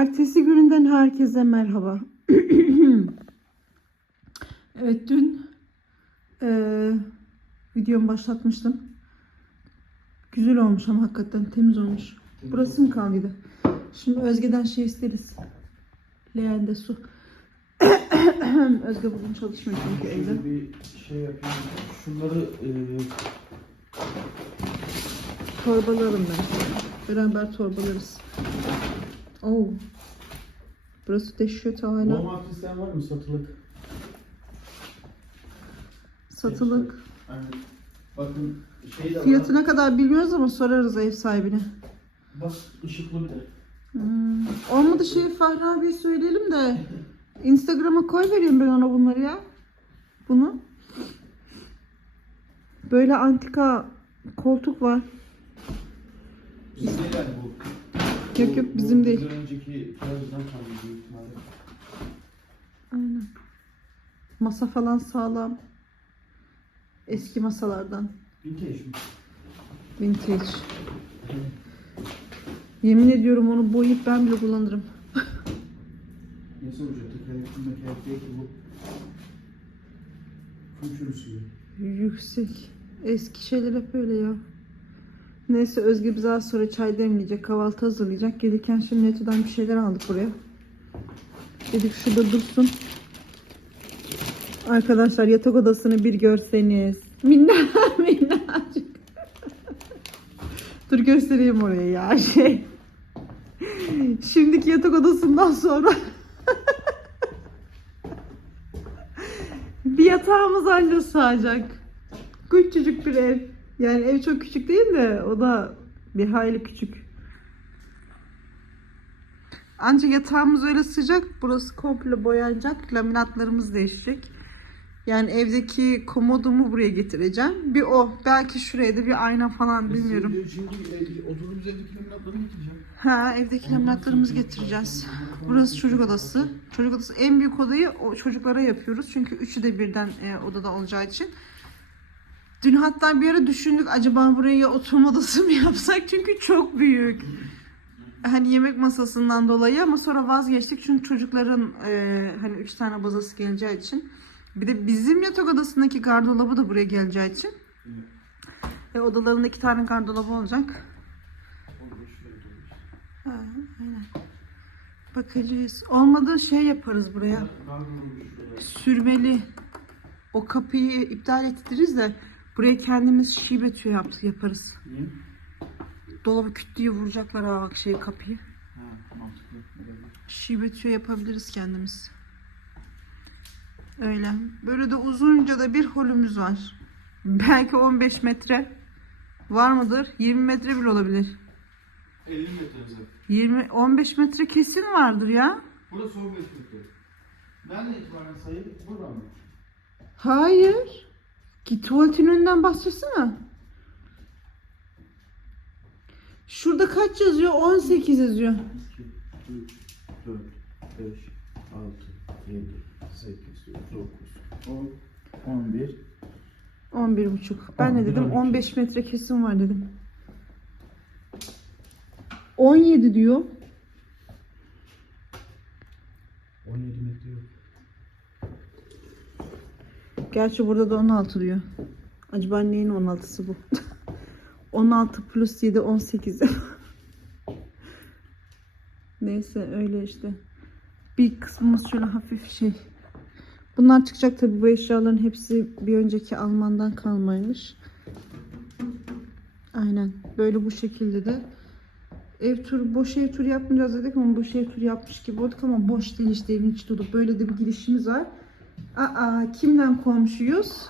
Ertesi gününden herkese merhaba. evet dün eee videomu başlatmıştım. Güzel olmuş ama hakikaten temiz olmuş. Burası mı kaldıydı? Şimdi Özge'den şey isteriz. Leğende su. Özge bugün çalışmıyor çünkü evde. Bir şey yapayım. Şunları e, Torbalarım ben. Beraber torbalarız. Oo. Burası deşiyor hala. Walmart isteyen var mı satılık? Satılık. Aynen. Bakın şey de Fiyatı ne kadar bilmiyoruz ama sorarız ev sahibine. Bak ışıklı bir de. Hmm. Olmadı şey Fahri abiye söyleyelim de Instagram'a koy vereyim ben ona bunları ya. Bunu. Böyle antika koltuk var. Yani bu. Yok, yok, bizim değil. önceki piyazdan kaldı büyük ihtimalle. Aynen. Masa falan sağlam. Eski masalardan. Vintage mi? Vintage. Yemin ediyorum onu boyayıp ben bile kullanırım. Neyse hocam tekerlekli değil ki bu. Kum çürüsü. Yüksek. Eski şeyler hep öyle ya. Neyse Özge bize az sonra çay demleyecek, kahvaltı hazırlayacak. Gelirken şimdi Neto'dan bir şeyler aldık buraya. Dedik şurada dursun. Arkadaşlar yatak odasını bir görseniz. Minna minnacık. Dur göstereyim orayı ya şey. Şimdiki yatak odasından sonra bir yatağımız anca sığacak. Küçücük bir ev. Yani ev çok küçük değil de o da bir hayli küçük. Ancak yatağımız öyle sıcak. Burası komple boyanacak. Laminatlarımız değişecek. Yani evdeki komodumu buraya getireceğim. Bir o. Belki şuraya da bir ayna falan bilmiyorum. Şimdi ev- oturduğumuz evdeki laminatları getireceğim. Ha evdeki laminatlarımızı getireceğiz. Burası çocuk odası. Çocuk odası en büyük odayı o çocuklara yapıyoruz. Çünkü üçü de birden e, odada olacağı için. Dün hatta bir ara düşündük acaba buraya ya oturma odası mı yapsak? Çünkü çok büyük. Hani yemek masasından dolayı ama sonra vazgeçtik. Çünkü çocukların e, hani üç tane bazası geleceği için. Bir de bizim yatak odasındaki gardırobı da buraya geleceği için. Ve odalarında iki tane gardırobı olacak. Aynen. Bakacağız. Olmadı şey yaparız buraya. Sürmeli. O kapıyı iptal ettiririz de buraya kendimiz şibe tüyü yap, yaparız. Niye? Dolabı küt diye vuracaklar ha bak şey kapıyı. Ha, mantıklı. Şibe tüyü yapabiliriz kendimiz. Öyle. Böyle de uzunca da bir holümüz var. Belki 15 metre var mıdır? 20 metre bile olabilir. 50 metre zaten. 20 15 metre kesin vardır ya. Burası 15 metre. Nereden itibaren sayı? Buradan mı? Hayır. Git tuvaletin önünden bahsetsene. Şurada kaç yazıyor? 18 yazıyor. 2, 3, 4, 5, 6, 7, 8, 9, 10, 11. 11 buçuk. Ben 11, dedim? 12. 15 metre kesin var dedim. 17 diyor. 17 metre yok. Gerçi burada da 16 diyor. Acaba neyin 16'sı bu? 16 plus 7 18. Neyse öyle işte. Bir kısmımız şöyle hafif şey. Bunlar çıkacak tabii bu eşyaların hepsi bir önceki Alman'dan kalmaymış. Aynen. Böyle bu şekilde de ev tur boş ev tur yapmayacağız dedik ama boş ev tur yapmış gibi olduk ama boş değil işte evin içi dolu. Böyle de bir girişimiz var. Aa kimden komşuyuz?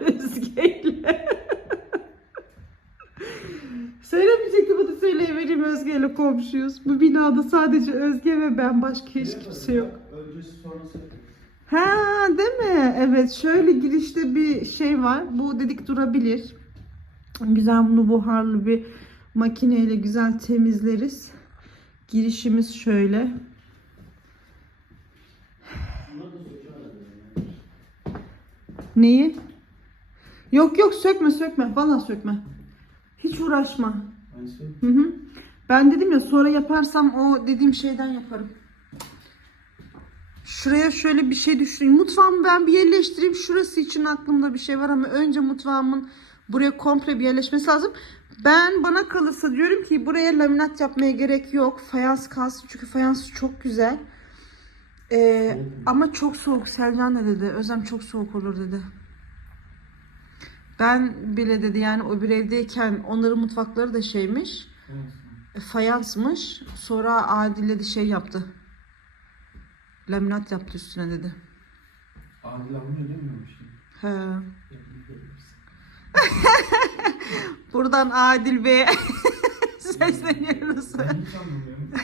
Özge'yle. Söylemeyecektim hadi söyleyivereyim Özge'yle komşuyuz. Bu binada sadece Özge ve ben başka hiç kimse yok. Öncesi sonrası. Ha değil mi? Evet şöyle girişte bir şey var. Bu dedik durabilir. Güzel bunu buharlı bir makineyle güzel temizleriz. Girişimiz şöyle. Neyi? Yok yok sökme sökme. Valla sökme. Hiç uğraşma. Hı hı. Ben dedim ya sonra yaparsam o dediğim şeyden yaparım. Şuraya şöyle bir şey düşüneyim. Mutfağımı ben bir yerleştireyim. Şurası için aklımda bir şey var ama önce mutfağımın buraya komple bir yerleşmesi lazım. Ben bana kalırsa diyorum ki buraya laminat yapmaya gerek yok. Fayans kalsın çünkü fayans çok güzel. Ee, ama çok soğuk. Selcan da dedi. Özlem çok soğuk olur dedi. Ben bile dedi yani o bir evdeyken onların mutfakları da şeymiş. Fayansmış. Sonra Adil'le de şey yaptı. Laminat yaptı üstüne dedi. Adil abone edemiyormuştum. He. Buradan Adil Bey'e sesleniyoruz. Ben.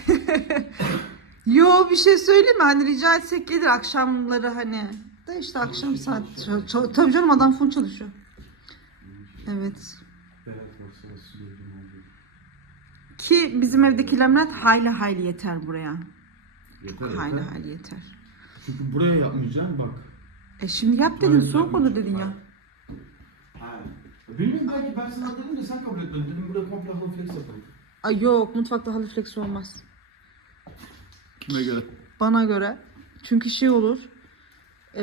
Yo bir şey söyleyeyim mi? Hani rica etsek gelir akşamları hani. Da işte akşam saat. Tabii canım adam full çalışıyor. Evet. Ki bizim evdeki laminat hayli hayli yeter buraya. Yeter Hayli yeter. hayli yeter. Çünkü buraya yapmayacağım bak. E şimdi yap dedin Böyle soğuk olur dedin ya. Ha. Bilmiyorum belki ben sana dedim de sen kabul etmedin. Dedim buraya komple halı flex yapalım. Ay yok mutfakta halı flex olmaz. Kime göre? Bana göre. Çünkü şey olur. E,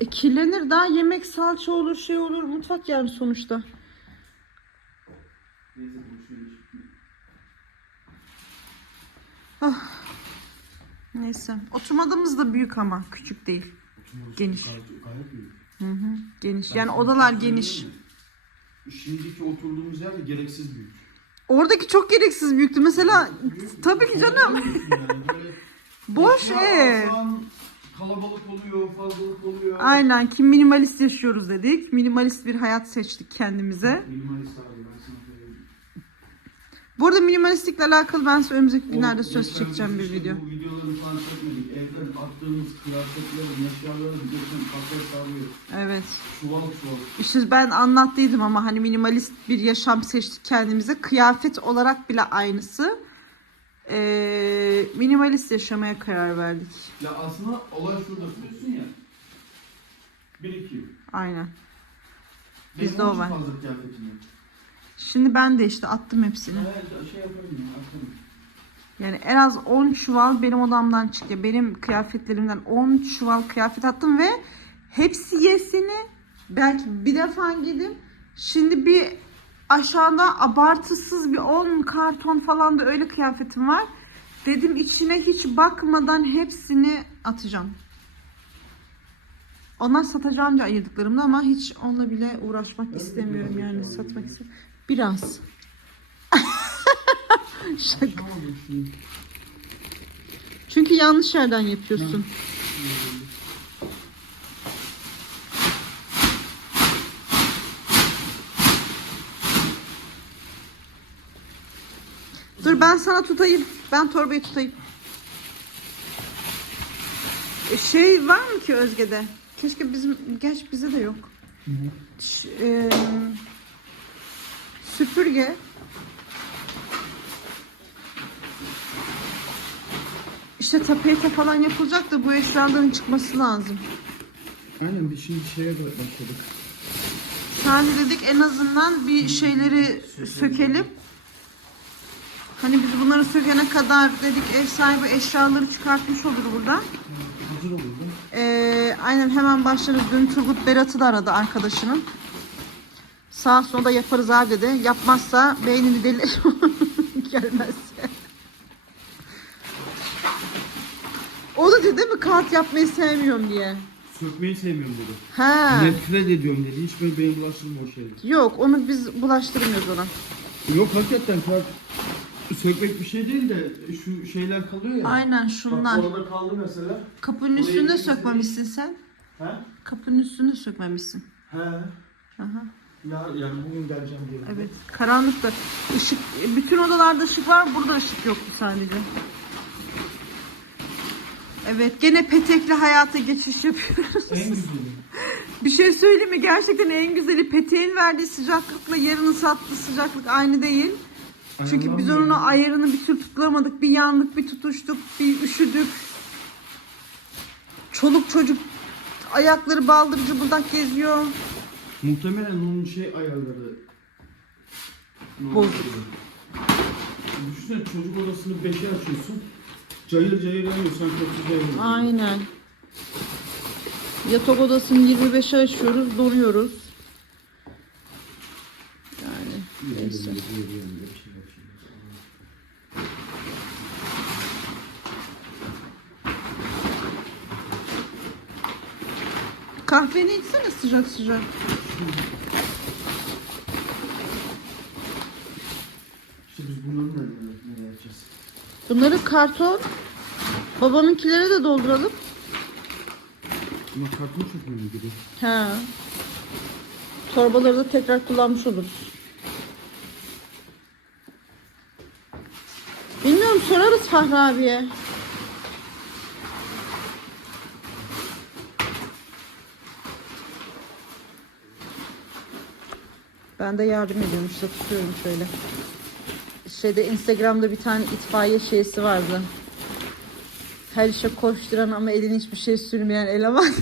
e, kirlenir daha yemek salça olur şey olur mutfak yani sonuçta. Neyse boş ver. Neyse. Oturma odamız da büyük ama küçük değil. Geniş. Gayet, gayet büyük. Hı hı, geniş. Ben Yani odalar geniş. Şimdiki oturduğumuz yer de gereksiz büyük. Oradaki çok gereksiz büyüktü. Mesela Büyük. tabii ki canım. Yani böyle Boş eşya ev. alsan Kalabalık oluyor, fazlalık oluyor. Aynen ki minimalist yaşıyoruz dedik. Minimalist bir hayat seçtik kendimize. Minimalist abi ben sana söyleyeyim. Bu arada minimalistikle alakalı ben size önümüzdeki günlerde O söz geçen çekeceğim bir işte video. Bu videoları falan çekmedik. Evden attığımız kıyafetleri, eşyaları geçen kafaya sarıyoruz. Evet. Çuval çuval. İşte ben anlattıydım ama hani minimalist bir yaşam seçtik kendimize. Kıyafet olarak bile aynısı. Ee, minimalist yaşamaya karar verdik. Ya aslında olay şurada tutuyorsun ya. Birikiyor. Aynen. Benim Bizde o var. fazla. Şimdi ben de işte attım hepsini. Evet, şey yaparım ya, atarım. Yani en az 10 çuval benim odamdan çıktı. Benim kıyafetlerimden 10 çuval kıyafet attım ve hepsi yesini belki bir defa giydim. Şimdi bir aşağıda abartısız bir 10 karton falan da öyle kıyafetim var. Dedim içine hiç bakmadan hepsini atacağım. Onlar satacağım diye ayırdıklarımda ama hiç onunla bile uğraşmak istemiyorum yani satmak istemiyorum. Biraz. Şaka. Çünkü yanlış yerden yapıyorsun. Dur ben sana tutayım. Ben torbayı tutayım. E, Şey var mı ki Özge'de? Keşke bizim, geç bize de yok. Ş- e, süpürge. İşte tapete falan yapılacak da bu eşyaların çıkması lazım. Aynen biz şimdi şeye de başladık. Yani dedik en azından bir şeyleri sökelim. Hani biz bunları sökene kadar dedik ev sahibi eşyaları çıkartmış olur burada. Hazır olurdu. Ee, aynen hemen başlarız. Dün Turgut Berat'ı da aradı arkadaşının. Sağ sonra da yaparız abi dedi. Yapmazsa beynini deli gelmezse. O da dedi değil mi kağıt yapmayı sevmiyorum diye. Sökmeyi sevmiyorum dedi. Ha. Nefret ediyorum dedi. Hiç böyle benim bulaştırma o şeydi. Yok onu biz bulaştırmıyoruz ona. Yok hakikaten kağıt sökmek bir şey değil de şu şeyler kalıyor ya. Aynen Bak şunlar. orada kaldı mesela. Kapının Oraya üstünde gitmişsin. sökmemişsin sen. He? Kapının üstünde sökmemişsin. He. Aha, Ya yani bugün geleceğim diye. evet. Karanlıkta. Işık, bütün odalarda ışık var. Burada ışık yoktu sadece. Evet gene petekli hayata geçiş yapıyoruz. En güzeli. Bir şey söyleyeyim mi? Gerçekten en güzeli peteğin verdiği sıcaklıkla yarının sattığı sıcaklık aynı değil. Çünkü biz onun ayarını bir türlü tutturamadık. Bir yandık, bir tutuştuk, bir üşüdük. Çoluk çocuk ayakları baldırıcı budak geziyor. Muhtemelen onun şey ayarları. Bozuk. Düşünsene çocuk odasını beşe açıyorsun. Cayır cayır yanıyor sanki 30 cayır. Aynen. Yatak odasını 25'e açıyoruz, donuyoruz. Yani neyse. Kahveni içsene sıcak sıcak. İşte biz bunları nereye, nereye yapacağız? Bunları karton, babamınkilere de dolduralım. Bunlar karton çökmüyor mu gibi? He. Torbaları da tekrar kullanmış oluruz. Bilmiyorum sorarız Fahri abiye. Ben de yardım ediyorum işte tutuyorum şöyle. Şeyde Instagram'da bir tane itfaiye şeysi vardı. Her işe koşturan ama eline hiçbir şey sürmeyen eleman.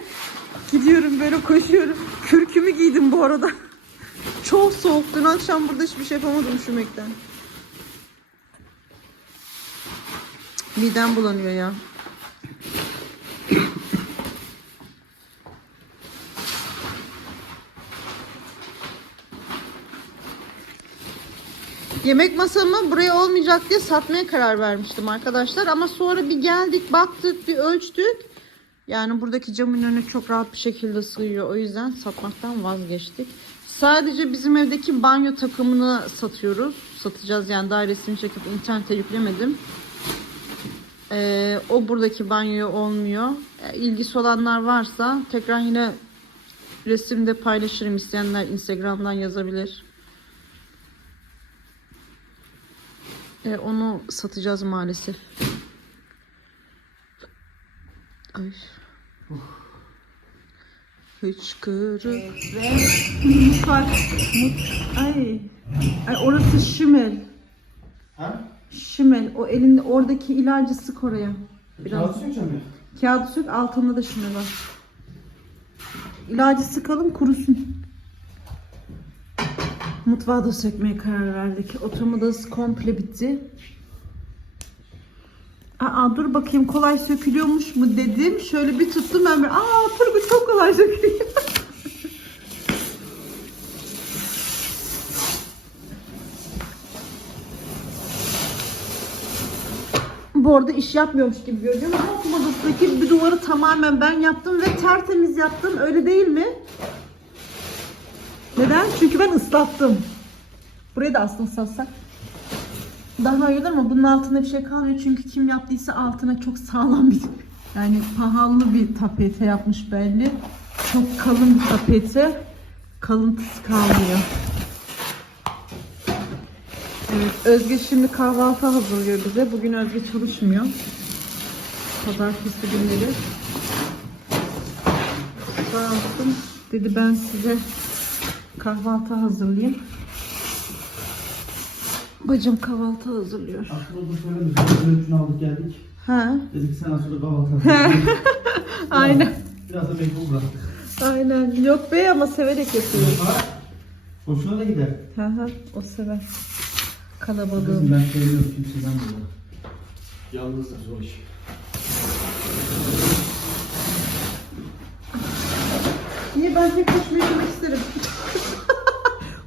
Gidiyorum böyle koşuyorum. Kürkümü giydim bu arada. Çok soğuk. Dün akşam burada hiçbir şey yapamadım üşümekten. Midem bulanıyor ya. Yemek masamı buraya olmayacak diye satmaya karar vermiştim arkadaşlar. Ama sonra bir geldik, baktık, bir ölçtük. Yani buradaki camın önüne çok rahat bir şekilde sığıyor. O yüzden satmaktan vazgeçtik. Sadece bizim evdeki banyo takımını satıyoruz. Satacağız yani daha resmini çekip internete yüklemedim. Ee, o buradaki banyo olmuyor. Ee, ilgisi olanlar varsa tekrar yine resimde paylaşırım. İsteyenler Instagram'dan yazabilir. Ee, onu satacağız maalesef. Ay. Hıçkırık ve mutfak. Mut Ay. Ay orası şimel. Ha? Şimel. O elinde oradaki ilacı sık oraya. Biraz. Kağıt sökeceğim ya. Kağıdı sök altında da şimel var. İlacı sıkalım kurusun. Mutfağı da sökmeye karar verdik. Oturma odası komple bitti. Aa dur bakayım kolay sökülüyormuş mu dedim. Şöyle bir tuttum ben bir aa Turgut çok kolay sökülüyor. Bu arada iş yapmıyormuş gibi görünüyorum ama bir duvarı tamamen ben yaptım ve tertemiz yaptım. Öyle değil mi? Neden? Çünkü ben ıslattım. Burayı da aslında ıslatsak daha iyi olur ama bunun altında bir şey kalmıyor çünkü kim yaptıysa altına çok sağlam bir yani pahalı bir tapete yapmış belli. Çok kalın bir tapete. Kalıntısı kalmıyor. Evet, Özge şimdi kahvaltı hazırlıyor bize. Bugün Özge çalışmıyor. Pazartesi günleri. Sağ olsun. Dedi ben size kahvaltı hazırlayayım. Bacım kahvaltı hazırlıyor. Aslında bu şöyle ölçünü aldık geldik. Ha, Dedik sen sonra kahvaltı hazırlayın. aynen. Biraz da mecbur bıraktık. Aynen. Yok be ama severek yapıyor. Hoşuna da gider. Hı hı, o sever. Kalabalığım. Kızım ben seviyorum kimseden bunu. Yalnız da zor iş. Niye ben tek başıma yemek isterim?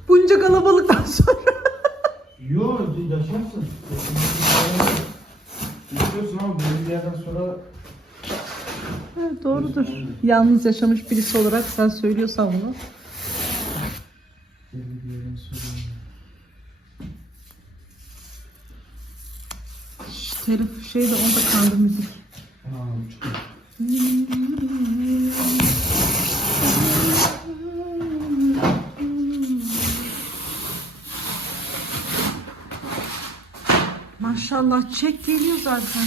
Bunca kalabalıktan sonra. Yo yaşarsın. İstiyorsun ama belli bir yerden sonra Evet, doğrudur. Yalnız yaşamış birisi olarak sen söylüyorsan bunu. belli bir yerden sonra Şş, telif şey de onda kandı müzik. Aa, çok Maşallah çek geliyor zaten.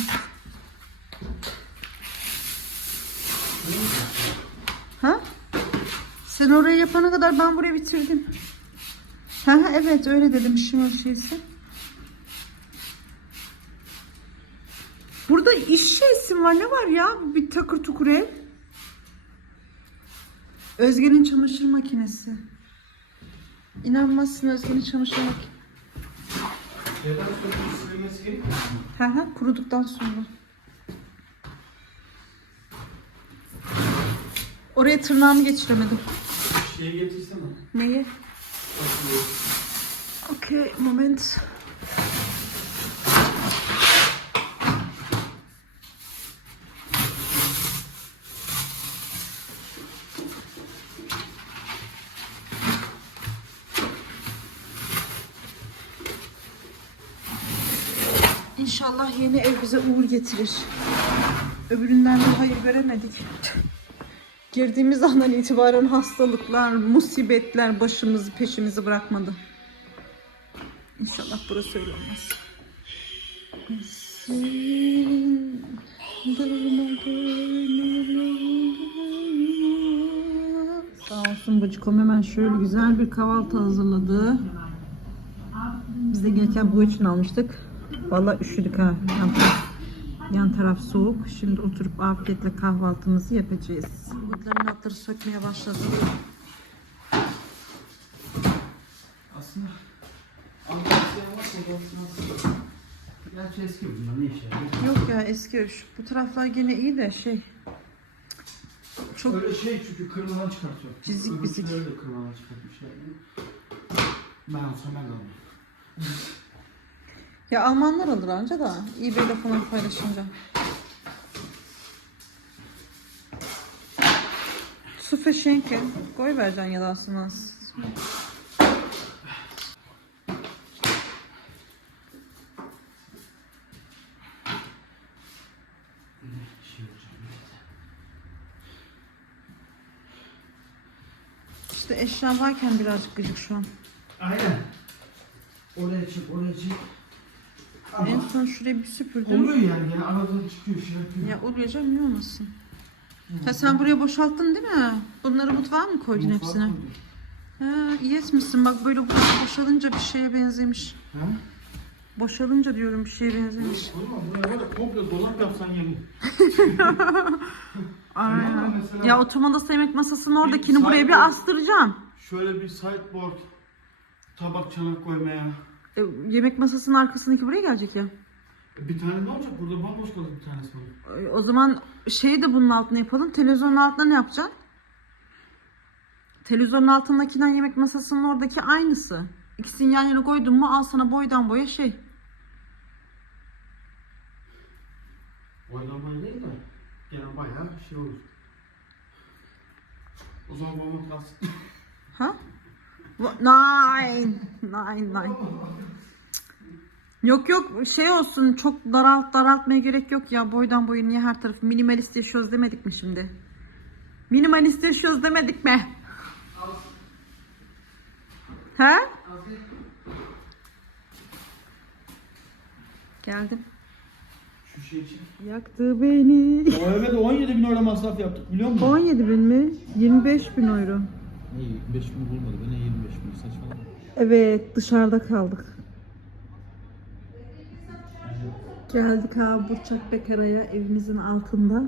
Ha? Sen orayı yapana kadar ben burayı bitirdim. Ha evet öyle dedim şimal şeysi. Burada iş şeysi var ne var ya bir takır tukur ev. Özge'nin çamaşır makinesi. İnanmazsın Özge'nin çamaşır makinesi. Şeyden sonra silinmesi gerekmiyor mu? Hı hı, kuruduktan sonra. Oraya tırnağımı geçiremedim. Şeyi getirsene. Neyi? Okay, Moment. İnşallah yeni ev bize uğur getirir. Öbüründen de hayır göremedik. Girdiğimiz andan itibaren hastalıklar, musibetler başımızı peşimizi bırakmadı. İnşallah burası öyle olmaz. Sağ olsun bacıkom hemen şöyle güzel bir kahvaltı hazırladı. Biz de gelirken bu için almıştık. Vallahi üşüdük ha. Yan taraf, yan taraf soğuk. Şimdi oturup afiyetle kahvaltımızı yapacağız. Bulutların atları sökmeye başladı. Aslında Antalya'ya doğrusunu aslında. Gerçi eski bunlar ne işe yarıyor? Yok ya eski ölç. Bu taraflar gene iyi de şey. Çok Öyle şey çünkü kırmadan çıkartıyor. Cizik bizik. Öbürküleri de kırmadan çıkartmışlar. Ben olsam ben de alırım. Ya Almanlar alır anca da eBay'de falan paylaşınca. Su Schenken. Koy vereceksin ya da aslında. İşte eşya varken birazcık gıcık şu an. Aynen. Oraya çık, oraya çık. En son şurayı bir süpürdüm. oluyor yani. yani arada çıkıyor şey yapıyor. Ya oluyor canım niye olmasın? Ha sen buraya boşalttın değil mi? Bunları mutfağa mı koydun Mutfağa hepsine? koydum. Ha, iyi etmişsin bak böyle burası boşalınca bir şeye benzemiş. Ha? Boşalınca diyorum bir şeye benzemiş. Oğlum buraya var ya komple dolap yapsan yemin. Aynen. Mesela- Ya oturma odası yemek masasının oradakini buraya bir astıracağım. Şöyle bir sideboard tabak çanak koymaya. E, yemek masasının arkasındaki buraya gelecek ya. Bir tane ne olacak? Burada bomboş kalır bir tanesi var. E, O zaman şeyi de bunun altına yapalım. Televizyonun altına ne yapacaksın? Televizyonun altındakinden yemek masasının oradaki aynısı. İkisini yan yana koydun mu al sana boydan boya şey. Boydan boya değil de gene bayağı şey olur. O zaman bomba kalsın. Ha? Nein. Nein, nein. Yok yok şey olsun çok daralt daraltmaya gerek yok ya boydan boya niye her tarafı minimalist yaşıyoruz demedik mi şimdi? Minimalist yaşıyoruz demedik mi? He? Geldim. Şu şey için. Yaktı beni. O eve de 17 bin euro masraf yaptık biliyor musun? 17 bin mi? 25 bin euro. Ne 25 bin bulmadı. Ben 25 bin saçmalama. Evet dışarıda kaldık. Geldik ha Burçak Bekara'ya evimizin altında.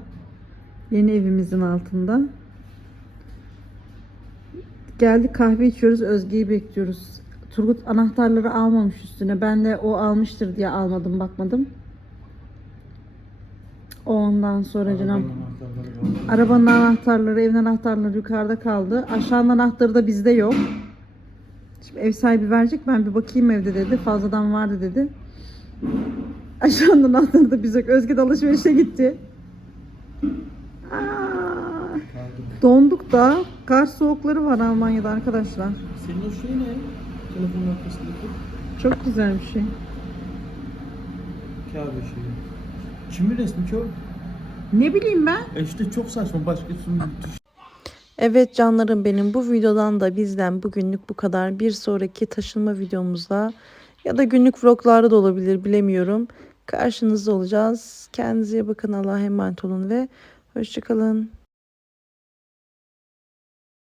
Yeni evimizin altında. Geldik kahve içiyoruz. Özge'yi bekliyoruz. Turgut anahtarları almamış üstüne. Ben de o almıştır diye almadım bakmadım. Ondan sonra canım. Arabanın anahtarları, evin anahtarları yukarıda kaldı. Aşağının anahtarı da bizde yok. Şimdi ev sahibi verecek. Ben bir bakayım evde dedi. Fazladan vardı dedi. Aşağının anahtarı da biz yok. Özge de alışverişe gitti. Aa, donduk da. Kar soğukları var Almanya'da arkadaşlar. Senin o şey ne? Telefonun arkasındaki Çok güzel bir şey. Kabe şeyi. Kimin resmi ki o? Ne bileyim ben. E işte çok saçma. Başkasının Evet canlarım benim bu videodan da bizden bugünlük bu kadar. Bir sonraki taşınma videomuzda ya da günlük vloglarda da olabilir bilemiyorum. Karşınızda olacağız. Kendinize bakın Allah'a emanet olun ve hoşçakalın.